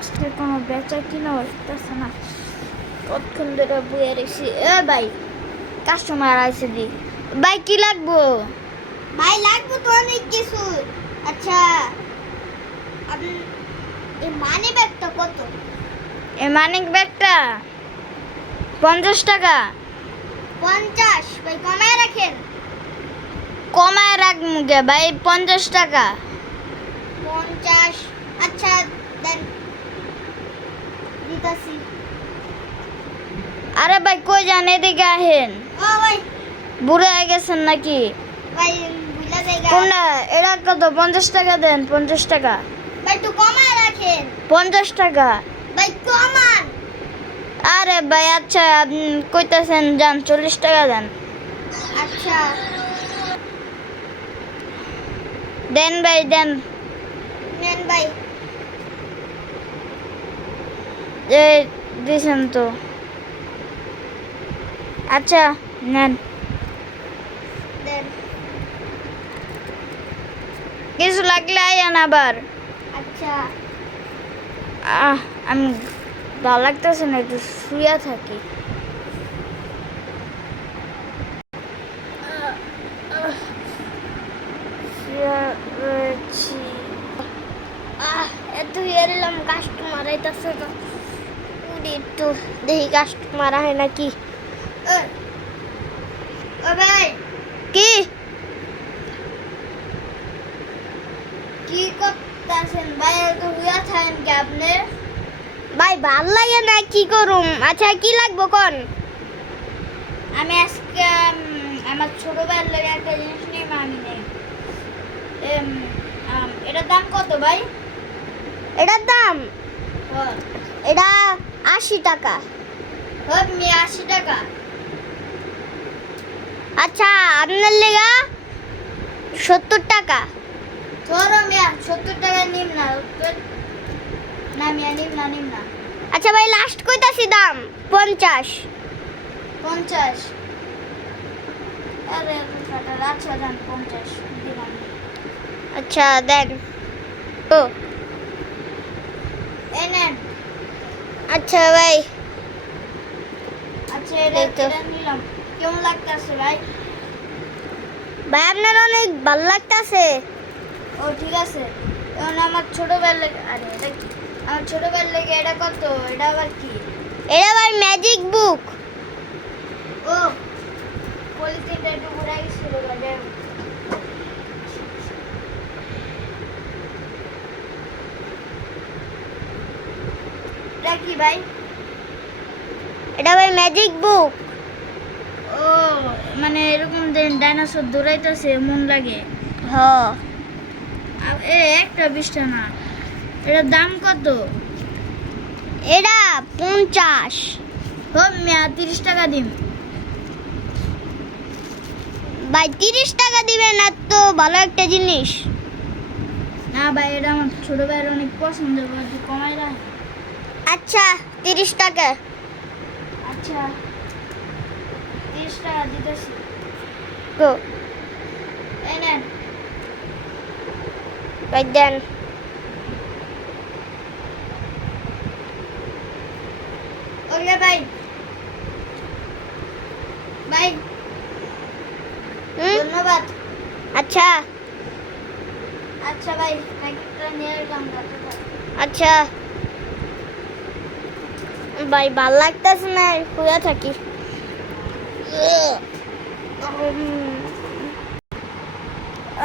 আজকে কোনো বেচা কিনা হইতেছে না, কতক্ষণ ধরে বইয়ে রেখেছি। এ ভাই, কাস্টমার আইছে দি। ভাই কি লাগবো? ভাই লাগবে তো অনেক কিছু। আচ্ছা, আপনি এই মানি ব্যাগটা কত? এই মানিক ব্যাগটা 50 টাকা। 50? ভাই কমায় রাখেন। কমায় রাখবো গে ভাই, 50 টাকা। 50? আচ্ছা দেন, দিতাছি। আরে ভাই কই যান, এদিকে আহেন। ও ভাই, বুড়ো হয়ে গেছেন নাকি? ভাই বুঝলা জায়গা। কোনটা? এটা কত? 50 টাকা দেন, 50 টাকা। ভাই একটু কমায় রাখেন। 50 টাকা। ভাই কমান। আরে ভাই আচ্ছা, আপনি কইতাছেন যান, 40 টাকা দেন। আচ্ছা দেন ভাই দেন। নেন ভাই। এই দিছেন তো। আচ্ছা নেন। দেন। কিছু লাগলে আইয়ান আবার। আচ্ছা আমি ভালো লাগতেছে না, একটু শুয়ে থাকি। শুয়ে রয়েছি। এত এলাম, কাস্টমার আইতাছে তো। উড়ি একটু দেখি কাস্টমার আহে নাকি। ও ভাই, কি কি করতেছেন ভাই? এত হুয়া থাকেন কি আপনি? ভাই ভাল লাগে না, কি করুম? আচ্ছা কি লাগবো কোন? আমি আজকে আমার ছোট ভাইয়ের লাগে একটা জিনিস নিয়ে আমি নেই। এটার দাম কত ভাই? এটার দাম হ্যাঁ এটা 80 টাকা। হ্যাঁ, 80 টাকা। আচ্ছা আপনার লেগা 70 টাকা। ধরো মিয়া 70 টাকা নিম না। না মিয়া, নিম না। আচ্ছা ভাই লাস্ট কইতাছি দাম 50। 50? আরে ফাটার, আচ্ছা দেন 50 দিলাম। আচ্ছা দেন। ও এই নেন। আচ্ছা ভাই। আচ্ছা এই তো। এটা নিলাম। কেমন লাগতেছে ভাই? ভাই আপনার অনেক ভালো লাগতাছে। ও ঠিক আছে। এখন আমার ছোট ভাইয়ের লেগে, আরে এটা কি? আমার ছোট ভাইয়ের লেগে এটা কত? এটা আবার কি? এটা ভাই ম্যাজিক বুক। ও, পলিথিনটা একটু ঘুরে গেছিল ভাই। এটা কি ভাই? এটা ভাই ম্যাজিক বুক। ও, মানে এরকম ডাইনোসর দৌড়াইতেছে মন লাগে। হ একটা 20 না। এটার দাম কত? এটা 50। হোক মিয়া, 30 টাকা দিন। ভাই 30 টাকা দিবেন, না তো ভালো একটা জিনিস। না ভাই, এটা আমার ছোট ভাইয়ের অনেক পছন্দ, একটু কমাই রাখ। আচ্ছা 30 টাকা। আচ্ছা 30 টাকা দিতেছি। তো এই নেন। ভাই দেন। ওকে ভাই। ভাই হুম? ধন্যবাদ। আচ্ছা আচ্ছা ভাই, প্যাকেটটা নিয়ে এলাম রাতে। আচ্ছা ভাই ভাল লাগতেছে না, শুয়ে থাকি।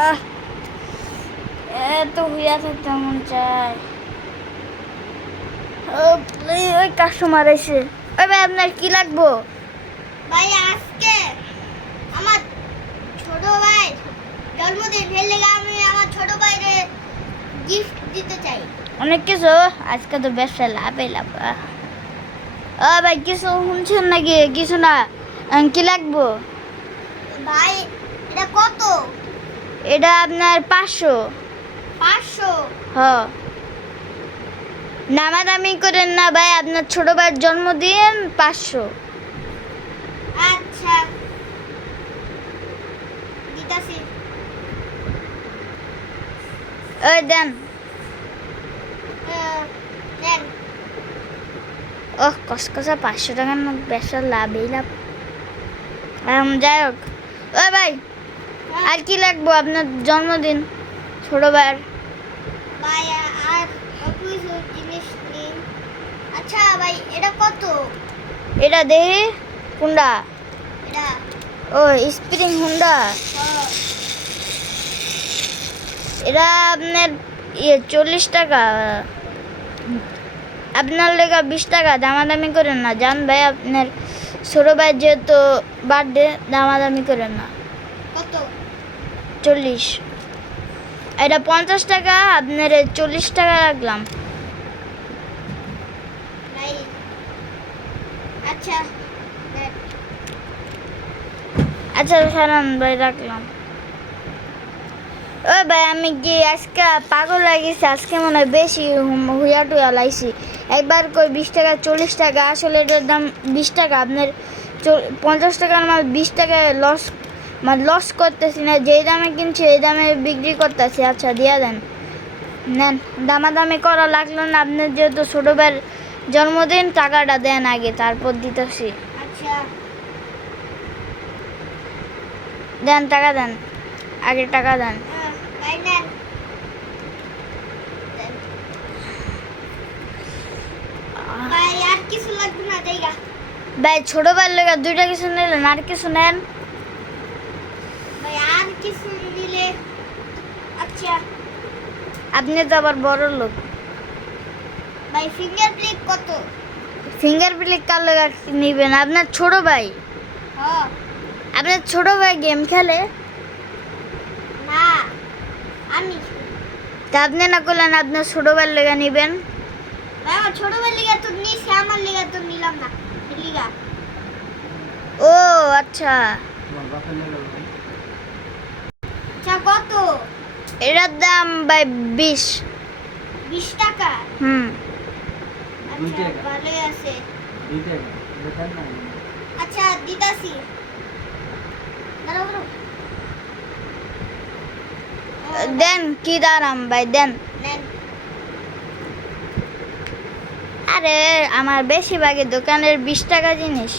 আহ, এত হুইয়া থাকতে মন চায়। ওই কাস্টমার এসে। ওই ভাই, আপনার কি লাগবো? ভাই আজকে আমার ছোট ভাই জন্মদিন, এর লেগে আমি আমার ছোট ভাইরে গিফট দিতে চাই। অনেক কিছু। আজকে তো ব্যবসা লাভই লাভ। ও ভাই, কিছু শুনছেন নাকি? কিছু না। কি লাগবো? ভাই এটা কত? এটা আপনার 500। 500? হ, নামাদামি করেন না ভাই, আপনার ছোট ভাইয়ের জন্মদিন, 500। আচ্ছা দিতাছি। ওই দেন। দেন। ও কসকসা 500 টাকার নোট ব্যবসা লাভই লাভ। যাই হোক, ও ভাই আর কি লাগবো আপনার জন্মদিন ছোট ভাইয়ের? ভাই আর কিছু জিনিস নিন। আচ্ছা ভাই এটা কত? এটা দেখি কোনটা? এটা ও স্প্রিং হুন্ডা। এটা আপনার 40 টাকা। আপনার লেগা 20 টাকা, দামাদামি করেন না। জান ভাই আপনার ছোট ভাই যেহেতু বার্থডে, দামাদামি করেন না। কত? 40। এটা 50 টাকা, আপনার 40 টাকা রাখলাম। ভাই আচ্ছা দেন। আচ্ছা সারান ভাই, রাখলাম। ও ভাই আমি কি আজকে পাগল লাগিয়েছি? আজকে মনে হয় বেশি হুইয়া টুয়া লাইছি। একবার কই 20 টাকা 40 টাকা, আসলে এটার দাম 20 টাকা। আপনার 50 টাকার মাল 20 টাকায় লস, মানে লস করতেছি না। যেই দামে কিনছি এই দামে বিক্রি করতেছি। আচ্ছা দিয়া দেন, নেন। দামাদামি করা লাগলো না, আপনার যেহেতু ছোটো ভাইয়ের জন্মদিন, টাকাটা দেন আগে, তারপর দিতেছি। আচ্ছা দেন, টাকা দেন, আগে টাকা দেন। ভাই নেন। দেন। ভাই আর কিছু লাগবে না জায়গা। ভাই ছোট ভাইয়ের লেগে 2টা কিছু নিলেন, আর কিছু নেন। ভাই আর কিছু নিলে আচ্ছা। আপনি তো আবার বড় লোক। ভাই ফিঙ্গারপ্রিন্ট কত? ফিঙ্গার প্রিন্ট কার লেগে নিবেন? আপনার ছোট ভাই, হ্যাঁ। আপনার ছোট ভাই গেম খেলে? না আমি। তা আপনি না করলেন আপনার ছোট ভাইয়ের লেগে নিবেন? ভাই আমার ছোট ভাই লিগা তো নিছি, আমার লিগা তো নিলাম না। লিগা ও আচ্ছা, আচ্ছা কত? এটার দাম ভাই 20। 20 টাকা? হুম। আচ্ছা ভালোই আছে। আচ্ছা দিতাছি। দাঁড়াও দাঁড়াও। দেন, কি দাঁড়াম ভাই, দেন। নেন। আরে আমার বেশিরভাগই দোকানের 20 টাকা জিনিস।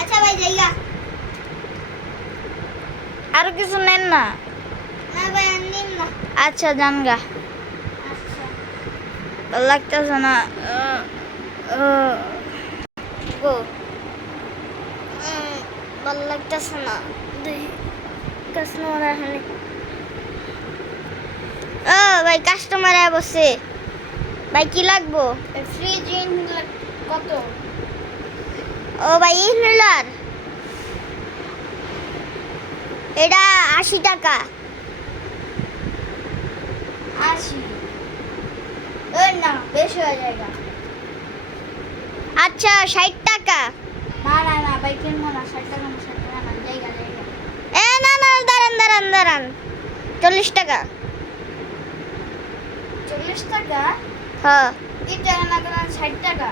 আচ্ছা ভাই জায়গা। আরো কিছু নেন না? না ভাই আর নিন না। আচ্ছা জানগা, আচ্ছা ভালো লাগতেছে না। গো, ভালো লাগতেছে না। কাস্টমার এখানে। ও ভাই কাস্টমার বসে। ভাই কি লাগবো? ফ্রিজ কত? ও ভাই ইনহেলার, এটা 80 টাকা। 80? ওই না বেশি হয়ে যায়গা। আচ্ছা 60 টাকা। না না না ভাই কিনবো না। 60 টাকা না, 60 টাকা না, জায়গা জায়গা। এ না না, দাঁড়ান দাঁড়ান দাঁড়ান, 40 টাকা। 40 টাকা? হ্যাঁ 3 টাকা না কেন 60 টাকা?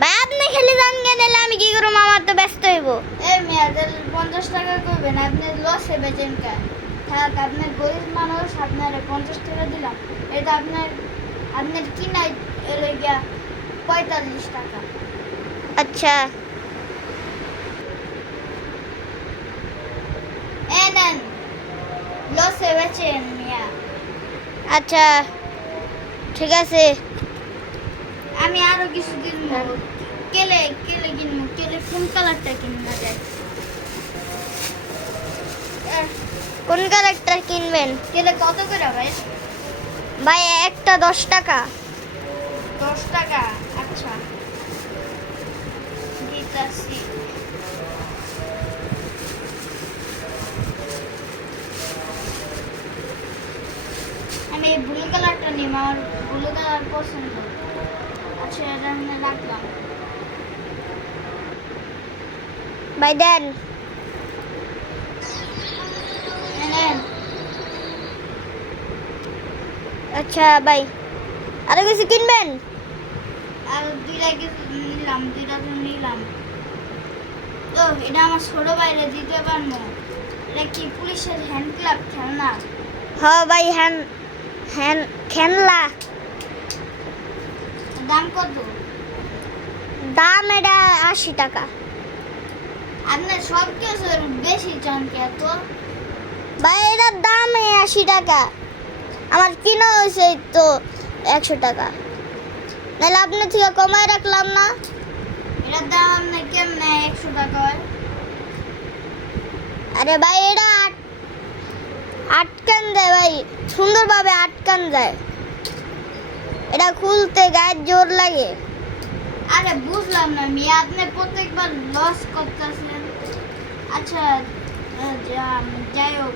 ভাই আপনি খেলে যান কেন, আমি কি করবো? আমার তো ব্যস্ত হইব। এই মেয়া তাহলে 50 টাকা করবেন। আপনি লসে বেচেন কেন? থাক, আপনার গরিব মানুষ, আপনার 50 টাকা দিলাম। এটা আপনার আপনার কিনাই এলে গিয়া 45 টাকা। আচ্ছা এ নেন, লসে বেচেন মিয়া। আচ্ছা ঠিক আছে। আমি আরো কিছু কিনবো। কেলে কেলে কিনবো। কেলে কোন কালারটা কিনবো যায়? কোন কালারটা কিনবেন? কেলে কত করে ভাই? ভাই একটা 10 টাকা। 10 টাকা? আচ্ছা দিতাছি। আমি এই ব্লু কালারটা নিব, আমার ব্লু কালার পছন্দ। আচ্ছা এটা আমি রাখলাম। ভাই দেন। নেন। আচ্ছা ভাই, আরো কিছু কিনবেন? আর দুইটা কিছু নিলাম, দুইটা তো নিলাম। তো এটা আমার ছোট বাইরে দিতে পারবো। এটা কি পুলিশের হ্যান্ড ক্লাব খেলনা? হ্যাঁ ভাই, হ্যান হ্যান খেলনা। দাম কত? দাম এটা 80 টাকা। আপনার সব কিছু বেশি চান কে তো? ভাই এটার দাম 80 টাকা, আমার কিনা হয়েছে তো 100 টাকা, নাহলে আপনার থেকে কমায় রাখলাম না। এটার দাম আপনার কেমনে 100 টাকা হয়? আরে ভাই এটা আটকান যায় ভাই, সুন্দরভাবে আটকান যায়, এটা খুলতে গায়ে জোর লাগে। আরে বুঝলাম না মিয়া, আপনি প্রত্যেকবার লস করতেছেন। আচ্ছা যাই হোক,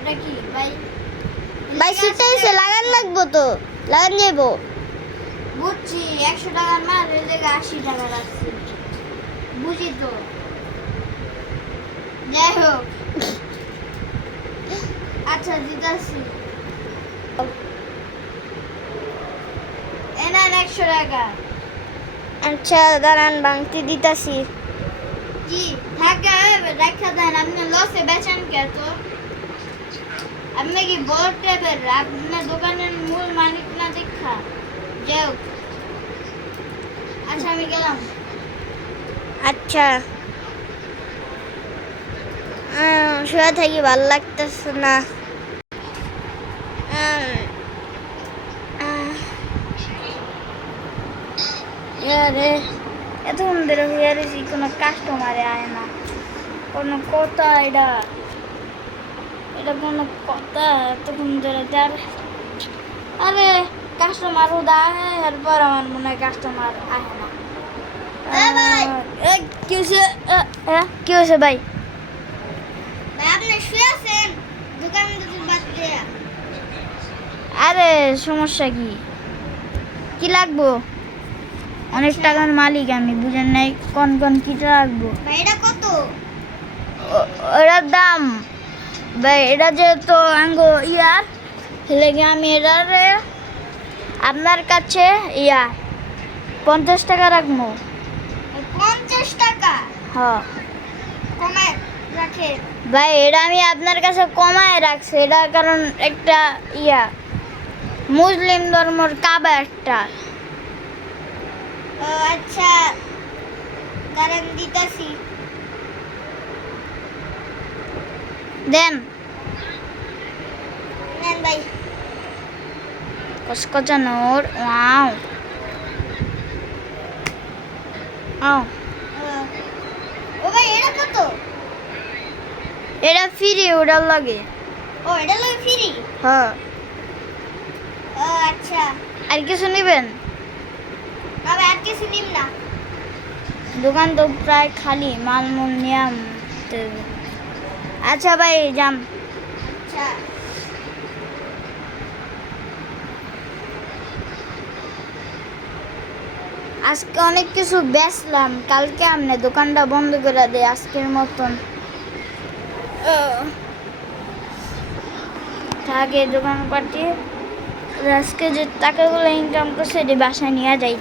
এটা কি ভাই? ভাই সেটা এসে লাগান লাগবো তো, লাগান যাইবো। বুঝছি, 100 টাকার মাল এই জায়গায় 80 টাকা রাখছি, বুঝি তো। যাই হোক, আচ্ছা দিতাছি। এনার 100 টাকা। আচ্ছা দাঁড়ান বাংতি দিতাছি। কি থাকে দেখা দেন, আপনি লসে বেচেন কে তো? আপনি কি বড় টেবের আপনার দোকানের মূল মালিক না দেখা? যাই হোক, আচ্ছা আমি গেলাম। আচ্ছা শুয়ে থাকি, ভাল লাগতেছে না। ইয়ারে এতক্ষণ ধরে হয়ে রয়েছি, কোনো কাস্টমারে আয় না, কোনো কথা এটা এটা কোনো কথা এতক্ষণ ধরে যার। আরে কাস্টমার উদা আহে, এরপর আমার মনে হয় কাস্টমার আহে না। কি হয়েছে? কি হয়েছে ভাই? ভাই আপনি শুয়ে আছেন দোকান বাদ দিয়ে? আরে সমস্যা কি? কি লাগবো? অনেক টাকার মালিক আমি, বুঝেন নাই? কোন কোন কিটা রাখবো? ভাই এটা কত? এটার দাম ভাই, এটা যেহেতু আঙ্গো ইয়ার লেগে আমি এটারে আপনার কাছে 50 টাকা রাখবো। 50 টাকা হ্যাঁ কমায় রাখে? ভাই এটা আমি আপনার কাছে কমায় রাখছি, এটা কারণ একটা মুসলিম ধর্মর কাবা একটা। ও আচ্ছা দাঁড়ান দিতাছি। দেন নেন ভাই। কসকচানোর ওয়াও আও। ও ভাই এটা কত? এটা ফ্রি, ওটার লাগে। ও এটা লাগে ফ্রি? হ্যাঁ। ও আচ্ছা। আর কিছু নেবেন? না ভাই আর কিছু নিম না। দোকান তো প্রায় খালি, মালমূল নিয়াম। আচ্ছা ভাই যান। আচ্ছা আজকে অনেক কিছু বেচলাম, কালকে আপনি দোকানটা বন্ধ করে দেয় আজকের মতন। থাকে দোকান পাঠিয়ে আজকে যে টাকাগুলো ইনকাম করছে এটি বাসায় নিয়ে যাই।